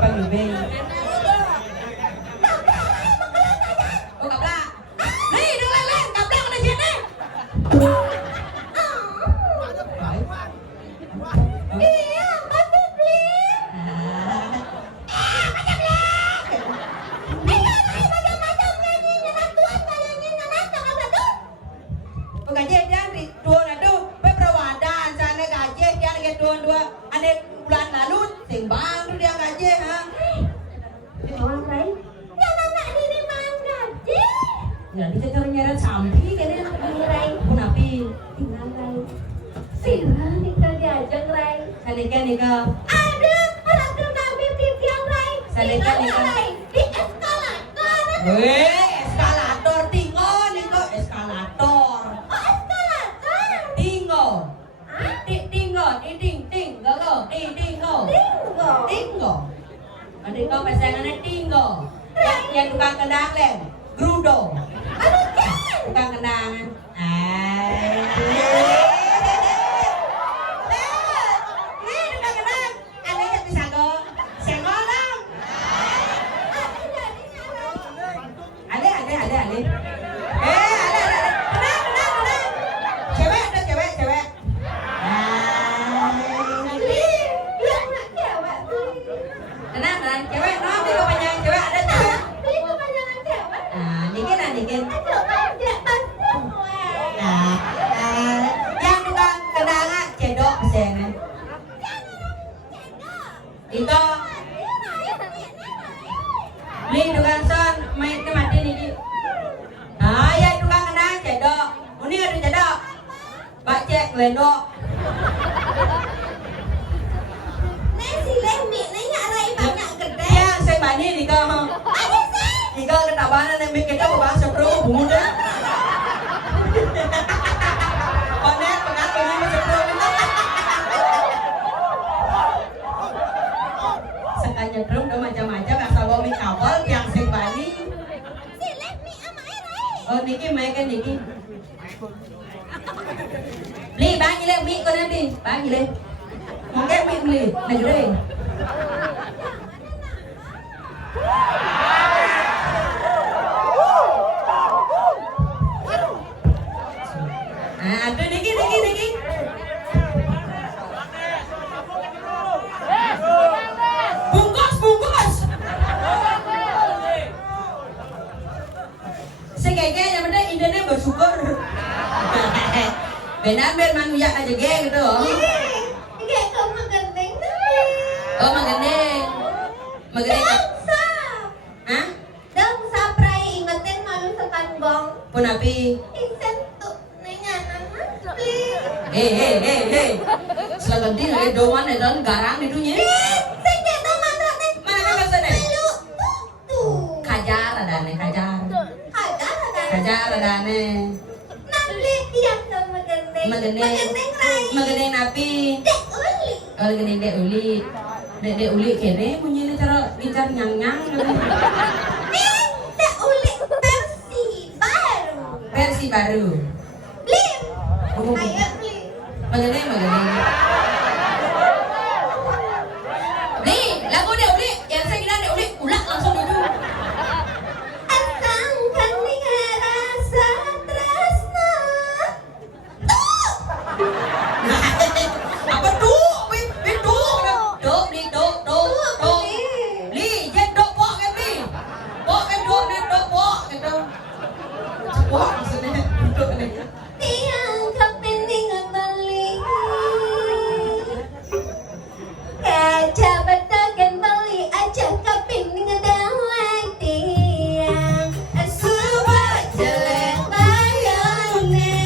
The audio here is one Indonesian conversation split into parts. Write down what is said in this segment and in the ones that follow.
panggil Beng. Oh kapla. Nih dengan lain kapla mana sini? Iya, pasti beli. Gaji dia di tuan itu berperwadan sana gaji dia lagi tuan-dua aneh bulan lalu timbang tu dia gaji ha. Orang lain? Ya anak diri mang gaji. Ya dia cara nyara sampi kene Rai. pun api. Tinggal Rai. Sirah nikah diajak Rai. Sanika nika. Ada orang nabi tiang Rai. Sanika nika. Rai di eskalator. Weh, eskalator tingo nika eskalator. Oh eskalator. Tingo. Tingo, ting galo, tingo. Tinggo. Tingo. Tingo pasangannya tingo. Yang tukang kendang len, grudo. Aduh kan. Tukang kendang. Nih tukang kendang. Ada yang bisa go. Senggol dong. Ada. Ada. Tenang. Cewek ada cewek. Lihat nak cewek tuh. Tenang. Cewek, nanti kepanjangan cewek ada cewek. Beli kepanjangan cewek. Nah, dikit. Aduh aja pasti. Nah, yang tukang kendang cedok pesengan. Itu beli tukang son main ke mati niki. Ah, ya tukang kendang cedok. Uni ada cedok. Pak cek lendok. Nasi lemik nanya Rai banyak gede. Ya, saya bani nika. Ada sih. Nika ketabanan yang bikin kita bang sepuluh muda. Panen pengat pengen sepuluh. Sekanya drum udah macam-macam asal bawa mie kabel yang saya bani. Si lemik sama Rai. Oh Niki main kan Niki. Beli bang gile mie kau nanti bang gile. Mungkin mie beli negeri. Aduh Niki. Bungkus. Segege yang penting Indonesia bersyukur. Benar manusia aja geng gitu. Kayak kamu gendeng tuh. Oh magendeng. Dangsa. Hah? Dangsa Rai ingetin malu tekan gong. Pun api. Insen tuh nanya nama. Beli. Hei. Selalu ganti lagi doan dan garang di dunia. Saya tahu mana nih. Mana kan bahasa nih? Lu tuh. Kajar ada nih kajar. Kajar ada nih. Nambli yang sama gendeng. Magendeng. Rai. Magendeng napi. Dek uli. Kalau gendeng dek uli. Dek uli kene punya cara bicar nyang. Dek uli versi baru. Beli. Ayo beli. Magendeng. Beli, lagu dek uli. Yang saya kira dek uli ulak langsung itu. Asang kan rasa tresna. Apa tuh? Beli tuh. Beli, jet dok pok kan beli. Pok kan dok gitu. Pok maksudnya duduk aja. Tiang kepenting beli. Kaca betakan beli aja kepenting dawai tiang. Subah jelek bayangnya.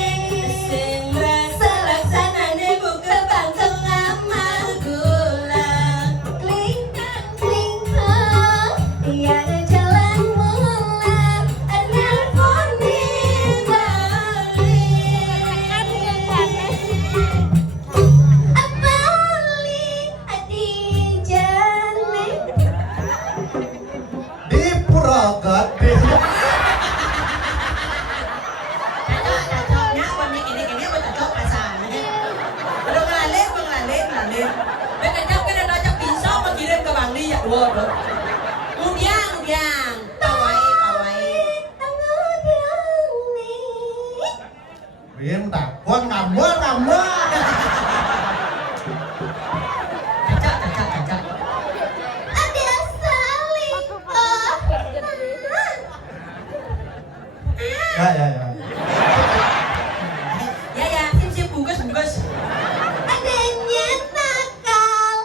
Selaksananya buka bangkang lama gula. Klingkang tiada jalan mulan. Nelfon balik. Apali hati jane. Di Puragat Cocoknya warna ini apa cocok pasangannya. Udah ngalih. Bekecap kan ada cocok bisa mengirim ke Bang Li ya dua. tambah. Cacat. Ada sekali. Ya. Siap bungkus. Adanya nakal.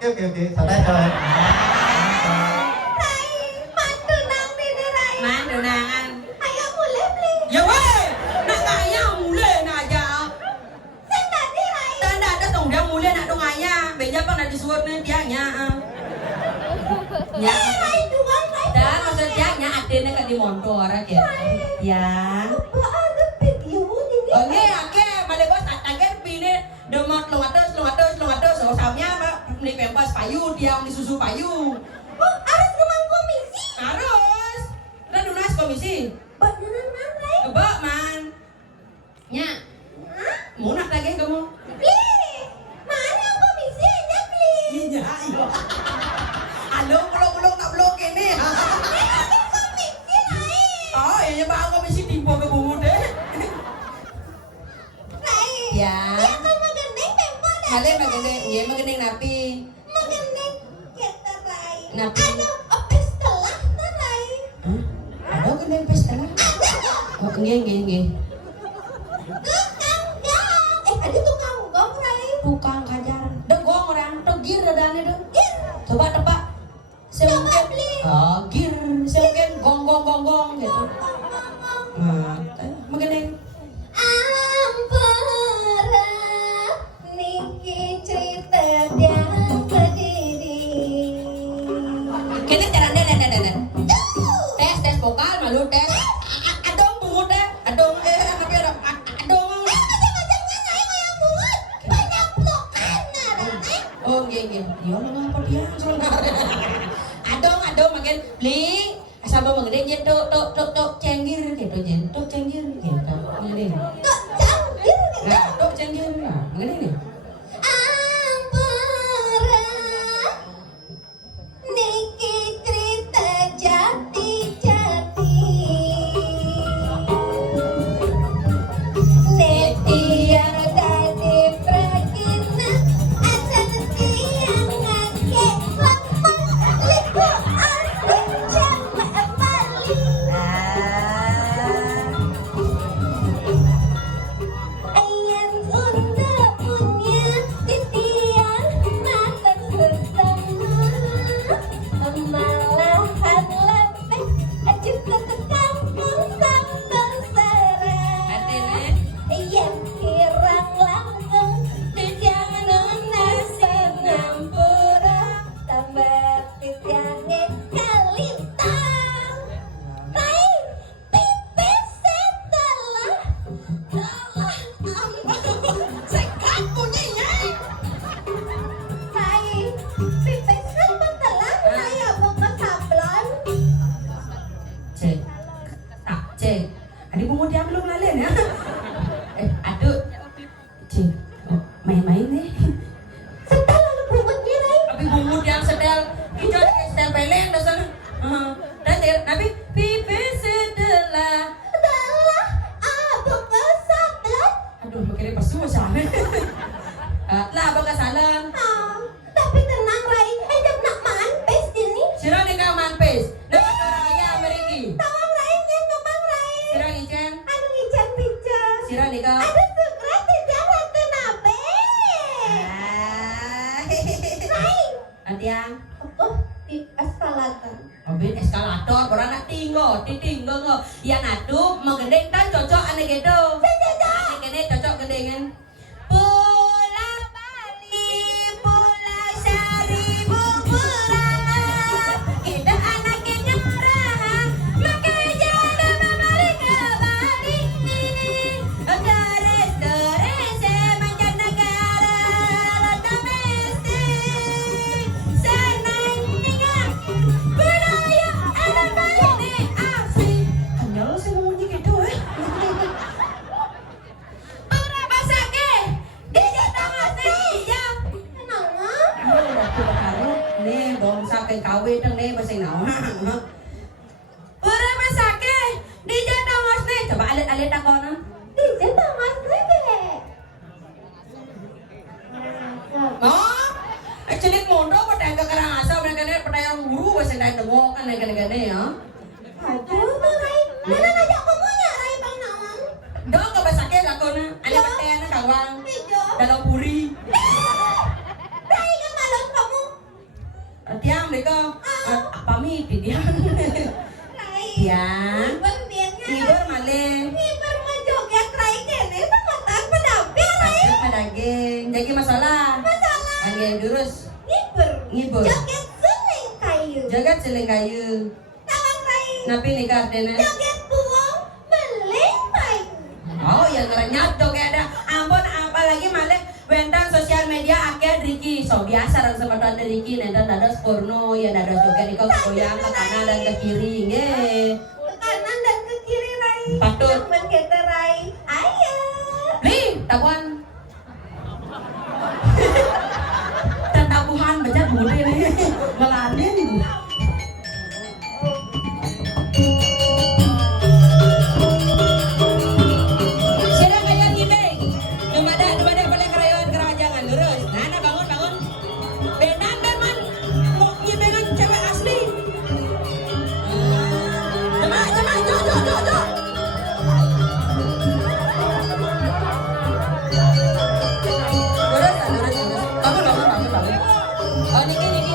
Oke, santai coy. Rai, mandu nang dini Rai. Mandangan. Ayo mulai beli. Ya weh, nak kaya mulai nak aja. Saya tadi Rai. Tanda ada tong dia mulai nak dong ayah. Beja pang nak disuruh nih dia nya. Ya. Rai jual Rai. Dan maksud dia nya adenya kan di motor aja. Ya. Apa ada video ini? Oke, balik bos agen pine demot longatos so samnya beli pempas payu tiang disusu payu. Oh, harus kemang komisi. Harus. Udah lunas komisi. Beneran man Rai. Coba man. Nya. Mau nak lagi kamu? Beli. Mana yang komisi aja beli. Iya. Halo, belum nak blok ini. Komisi Rai. Oh, iya bang komisi timpo ke bumbu deh. Rai. Ya. Ya kan magendeng tempo dah. Kalian magendeng napi. Magendeng kita Rai. Napi. Ada apa setelah Rai? Hah? Ada gendeng pesta? Oh, nggih. Tukang gong. Ada tukang gong Rai. Tukang kajar. Degong orang, tegir dadane dong. Gir. Coba tebak. Coba beli. Oh, gir. Semungkin gong gitu. Nah, magendeng. Ampera niki cerita dia berdiri. Kini cara tes vokal malu tes. Adong bungut deh. Adong tapi ada adong. Macam-macamnya saya yang buat banyak blokan ada. Oh, nggih. Yo ngapa dia Adong makin beli asal bawa magendeng tok cenggir gitu jen. Tok cenggir gitu. Magendeng. Kok canggih gitu? Nah, tok cenggir nah, magendeng nih. Ampera niki cerita jati-jati. Setiap tadi prakina ada tiang ngake lemah liku asik jama bali. Ayam Sunda punya titian makan bersama. Malahan lebih juga ke kampung sambal serang. Atene. Yang kirang langkung titiang nasi ngampura tambah titiangnya kalintang. Rai, pipis setelah sekat bunyinya. Rai, pipis setelah saya buka sablon. Cek. Tak cek. Adik bungut dia belum lalen ya. Aduh. Cek. Oh, main-main nih. Setelah lalu bungkutnya Rai. Tapi bungut yang sedel. Hijau sedel peleng dasar. Tapi pipis setelah. Setelah buka sablon. Aduh, makin pesu sana. Lah baga salam. Tapi tenang Rai, hidup nak manpes ini. Sira di kaman pes. Nah, raya meriki. Tawang Rai, yang kembang Rai. Sira ijen. Anu ngijan pica. Sira di ka. Ada segera tidak rata nabe. Rai. Atiang. Oh, di eskalatan. Mobil eskalator, orang nak titinggo ngo. Yang atuh magendeng tan cocok ane gitu. Ane kene cocok gendengan. Pulau Bali, Pulau Seribu Pulau. Kita anaknya nyarah, maka jalan membalik ke Bali. Terus mancanegara, domestik, senangnya budaya anak Bali ini asik. Hanya lo sih ngomongnya gitu Masake, dia tamas dia. Kenapa? Coba taruh nih dong sake kawe teng nih bahasa naon. Ura masake, dia tamas nih. Coba alit-alit aku na. Di jatah cilik mondok pada ke Karangasem mereka ini pada yang guru bahasa yang tengok kan gane-gane ya. Aduh, tuh Rai. Nana ngajak kamu ya, Rai Bang Nawang. Dok ke basaknya lah kau na. Ada petai kawang. Iya. Dalam puri. Rai kan malam kamu. Tiang mereka apa mimpi dia? Rai. Tiang. Iber biarnya. Iber male. Iber mah joget Rai kene sama tak pedapir Rai. Pada geng. Jadi masalah. Masalah. Angin durus. Iber. Iber. Joget suling kayu. Jagat celeng kayu. Nawang Rai. Napi nikah dena. Joget buang beling kayu. Oh yang ngerenyat dong kayak ada. Ampun apalagi malah bentang sosial media akhir Ricky. So biasa orang sematan Ricky nanti ada porno ya ada juga nih kau goyang ke kanan dan ke kiri. Nge. Ke kanan dan ke kiri Rai. Patut. Temen kita Rai. Ayo. Li, tabuhan. Tabuhan baca bule nih. Melani nih. Siapa kayak gini? Dumada boleh kerayon kerajangan lurus. Nana bangun. Benan man. Mau nyibengan cewek asli. Jemaah, jo. Lurus. Bangun. Oh, niki.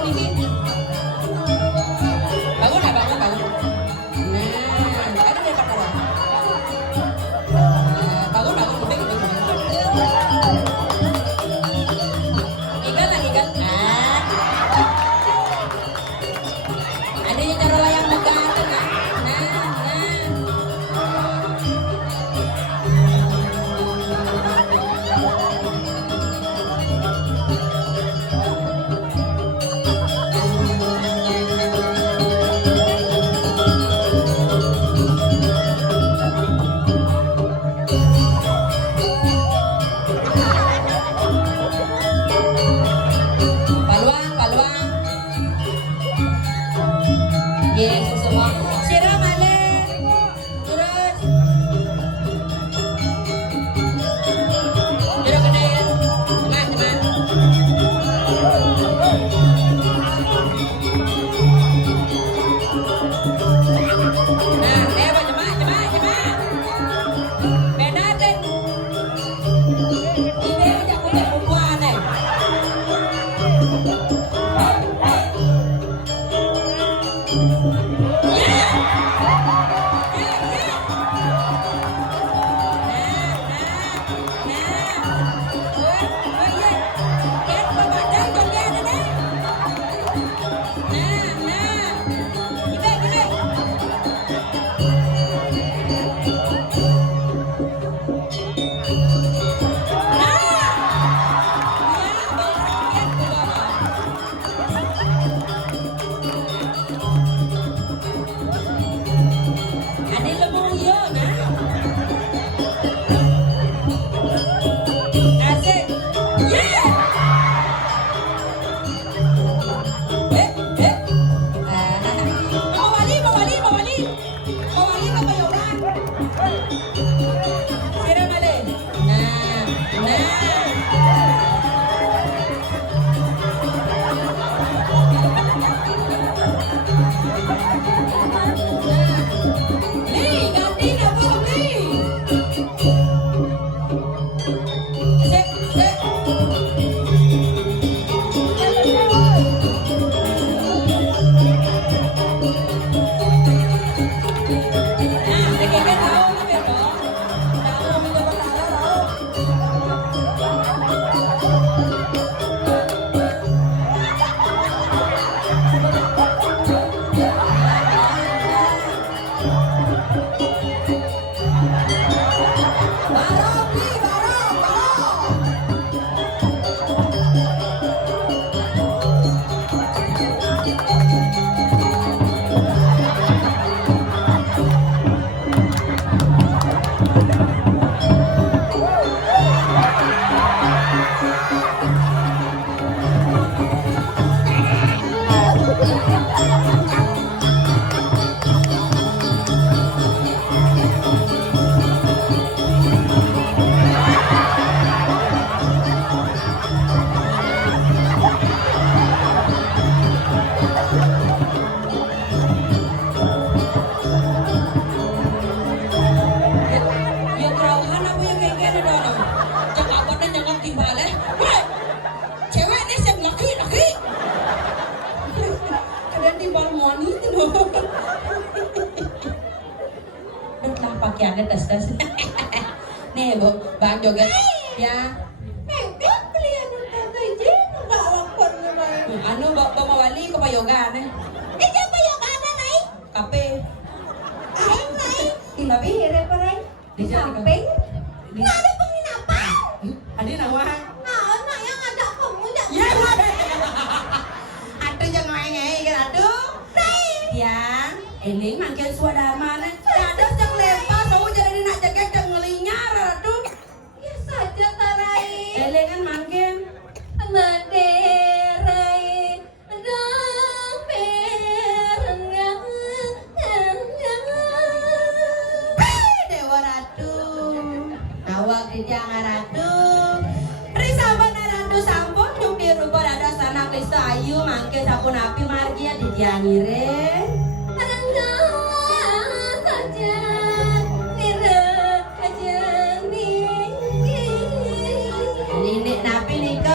pakaiannya tes. Nih, Bu, Bang joget. Ya. Enggak belian untuk gaji, enggak lakon lumayan. Anu bawa wali ke payogan eh. Siapa yang ada naik? Kape. Aing naik. Tapi Reperai. Di samping. Nggak ada penginapan. Adi nawa. Nah, anak yang ada kamu nggak? Ya, ada. Aduh jangan ngenge kan aduh. Tiang, eling mangkel suara mana? Ada cek lepas, kamu jadi nak cekek cek ngelinyar aduh. Ya saja tarai. Eling kan mangkel. Maderai dong perengang. Dewa Ratu, awak di jangan Ratu. Risa benar Ratu sampun nyuk di rupa dada sana Krista ayu mangke sampun api margia di diangire.